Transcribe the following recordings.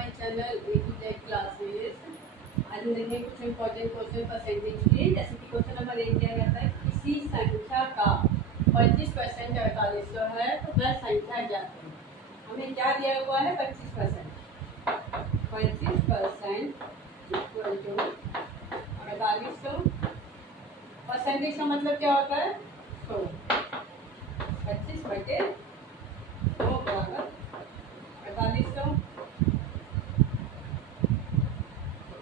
My channel A to Z classes. आज हम देखेंगे कुछ इंपॉर्टेंट क्वेश्चन परसेंटेज के। जैसे कि क्वेश्चन नंबर 1 दिया जाता है, किसी संख्या का 25% 4800 है तो वह संख्या ज्ञात करें। हमें क्या दिया हुआ है? 25%। 25% इक्वल टू 4800। परसेंटेज का मतलब क्या होता है? 100। 25/100 बराबर 4800।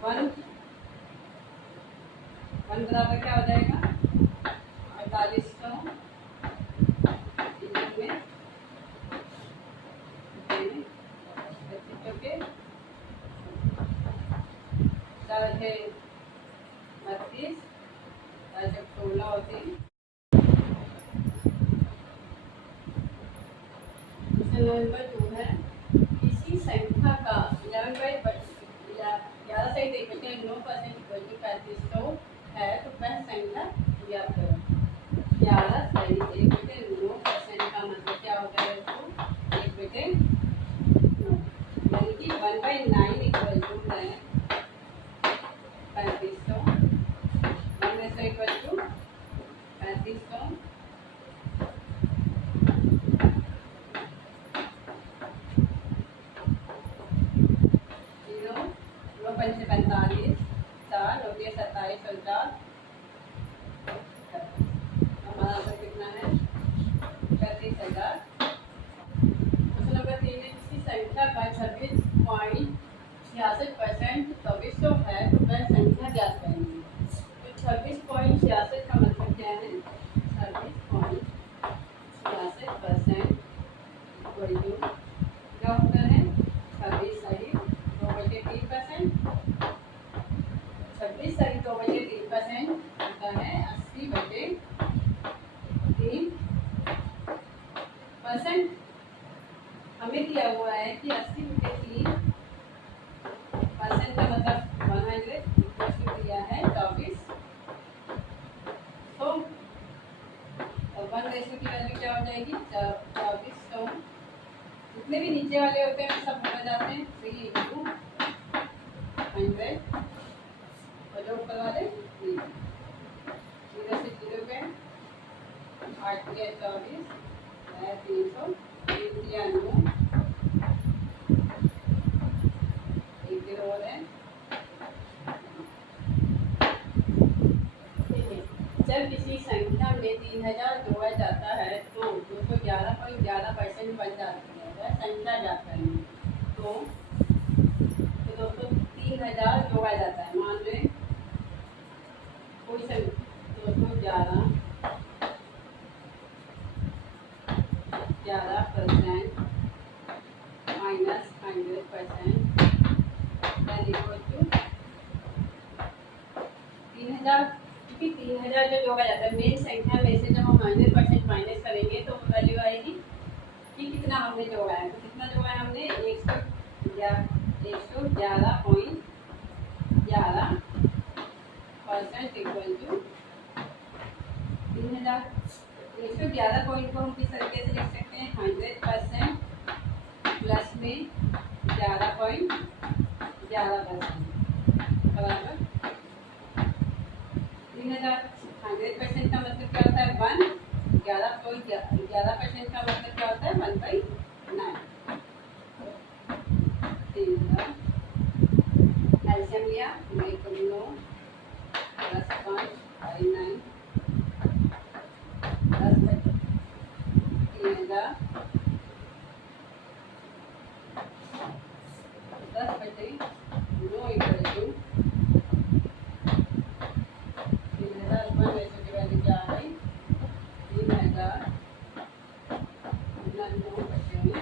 1 बराबर क्या हो जाएगा? 4800 में 2500 के 32 16 होते हैं। क्वेश्चन नंबर 2 है, किसी संख्या का 11 से 9% इक्वल टू 3500 है तो वह संख्या ज्ञात करो। 11 से 9% का मतलब क्या होता है? इसको 1/9 यानी कि 1/9 इक्वल टू है 3500। 1 इक्वल टू 3500। 5 से 45 4 होती है 27 और 4 हमारा आंसर कितना है? 35,000। क्वेश्चन नंबर 3 में किसी संख्या का 26.66% 2400 है तो वह संख्या ज्ञात करेंगे। तो 26.66 का मतलब क्या है? 26.66% इक्वल टू क्या होता है? 26 सही 2/3%। 26 सही 2/3% होता है 80/3%। हमें दिया हुआ है कि 80/3% का मतलब 100 दिया है 24। तो 1 की वैल्यू क्या हो जाएगी? 2400। जितने भी नीचे वाले होते हैं सब बन जाते हैं 3 × 100 और जो ऊपर वाले 0 से 0 पे 8 × 24 है 300। 3 × 9 1 0 और है। जब किसी संख्या में 3000 जोड़ा जाता है तो 211.11% बन जाती है वह संख्या ज्ञात करेंगे। तो दोस्तों 3000 जोड़ा जाता है। मान लें कोई संख्या 211 11% माइनस 100% इक्वल टू 3000। क्योंकि 3000 जो जोड़ा जाता है मेन संख्या में से जब हम 100% माइनस करेंगे तो वैल्यू आएगी कि कितना हमने जोड़ा है। तो कितना जोड़ा है हमने? 111% इक्वल टू 3000। 111 पॉइंट को हम किस तरीके से लिख सकते हैं? 100% प्लस में 11.11% बराबर 3000। 100% का मतलब क्या होता है? 1। 11% का मतलब क्या होता है? 1/9। 3000 एलसीएम लिया 9 + 5 9 10/3000 10/9 इक्वल टू 3000 1 की वैल्यू क्या है? 3000 9 बचे में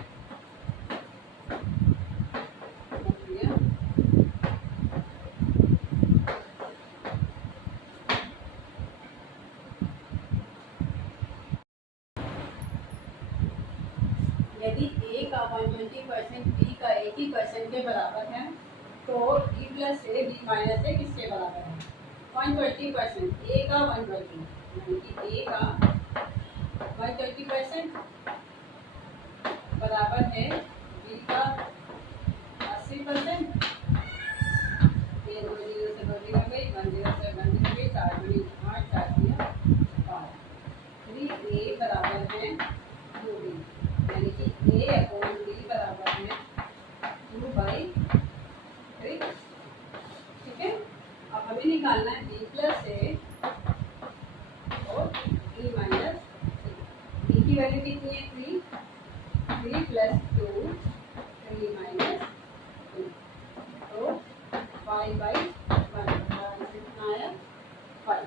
यदि a का 120% b का 80% के बराबर है तो e + a b - a किसके बराबर है? 120%। a का 120 यानी कि a का 120% बराबर है b का 80%। A/B बराबर है 2/3। ठीक है, अब हमें निकालना है B प्लस A और B माइनस C। B की वैल्यू कितनी है 3, 3 प्लस 2 3 माइनस 2, तो 5/1 कितना आया 5।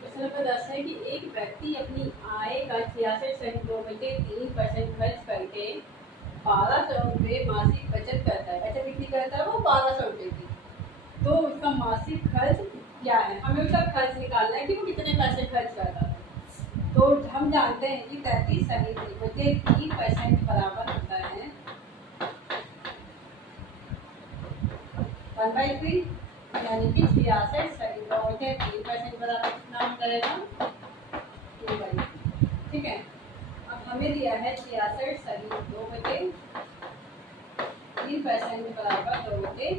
प्रश्न नंबर 10 है कि एक व्यक्ति अपनी आय का 66.3% खर्च करके 1200 रुपये मासिक बचत करता है। बचत कितनी करता है वो 1200 रुपये की। तो उसका मासिक खर्च क्या है, हमें उसका खर्च निकालना है कि वो कितने पैसे खर्च करता है। तो हम जानते हैं कि 33/3% बराबर होता है 1/3, यानी कि 66/3% बराबर कितना हो जाएगा 2/3। ठीक है, अब हमें दिया है 66/2/3% बराबर 2/3,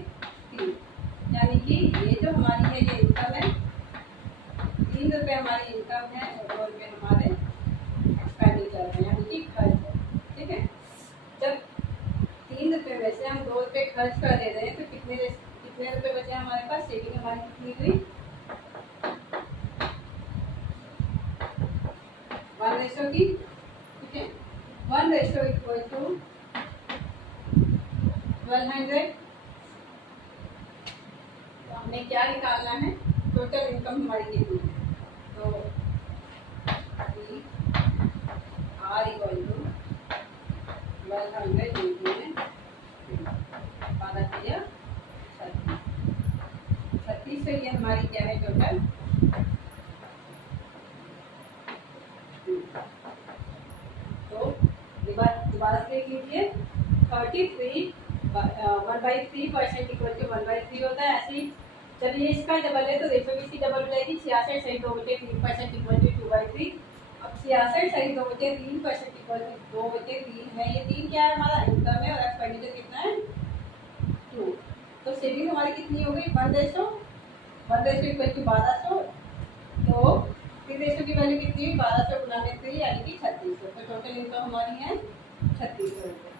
यानी कि ये जो हमारी है ये इनकम है, 3 रुपये हमारी इनकम है और 2 रुपये हमारे एक्सपेंडिचर है, यानी कि खर्च है। ठीक है, जब 3 रुपये में से हम 2 रुपये खर्च कर दे रहे हैं तो कितने रुपये बचे हमारे पास, सेविंग हमारी कितनी हुई 1 की। ठीक है, 1:1200। तो हमें क्या निकालना है, टोटल इनकम हमारी कितनी है। तो R = 1200 देती है 36 से ये हमारी क्या है टोटल। तो दोबारा से लिख लीजिए 1/3% इक्वल टू 1/3 होता है। ऐसे ही जब ये इसका डबल है तो रेशो भी इसकी डबल हो जाएगी, 66/2/3% इक्वल टू 2/3। अब 66/2/3% इक्वल टू 2/3 है। ये 3 क्या है हमारा इनकम है और एक्सपेंडिचर कितना है 2। तो सेविंग हमारी कितनी हो गई 1:1 इक्वल टू 1200। तो फिर रेशो की वैल्यू कितनी हुई 1200 × 3 यानी कि 3600। तो टोटल इनकम हमारी है 3600 रुपये।